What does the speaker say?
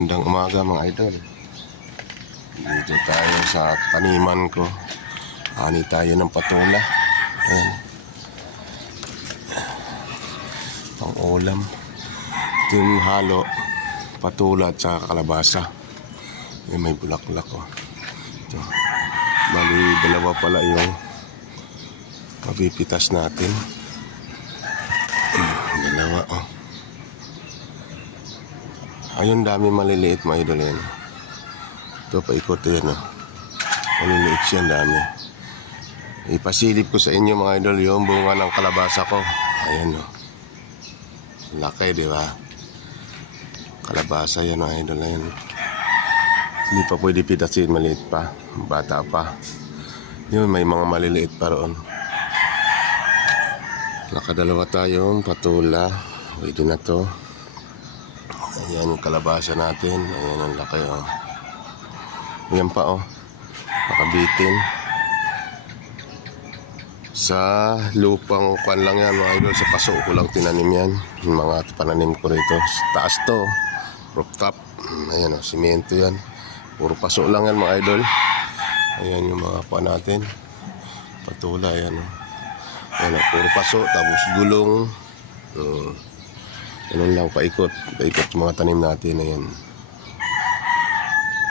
Magandang umaga mga idol. Dito tayo sa taniman ko. Ani tayo ng patula. Ayan. Pang ulam. Ito yung halo. Patula at saka kalabasa. Ayan, may bulaklak oh. Ito. Bali dalawa pala yung mapipitas natin. Dalawa oh. Ayun, dami maliliit mga idol yan. Ito, paikot yan oh. Maliliit siya, dami. Ipasilip ko sa inyo mga idol yung bunga ng kalabasa ko. Ayan oh. Laki, di ba? Kalabasa yan mga idol. Ayan. Hindi pa pwede pitasin, maliit pa. Bata pa. Yun, may mga maliliit pa roon. Nakadalawa tayong patula. Pwede na to. Ayan yung kalabasa natin. Ayan ang laki oh. Ayan pa oh. Nakabitin. Sa lupang kwan lang yan mga idol. Sa paso ko lang tinanim yan. Yung mga pananim ko rito. Taas to. Rooftop. Ayan oh. Simento yan. Puro paso lang yan mga idol. Ayan yung mga kwan natin. Patula yan oh. Ayan oh. Puro paso. Tapos gulong. Ganun lang paikot yung mga tanim natin. Ayan.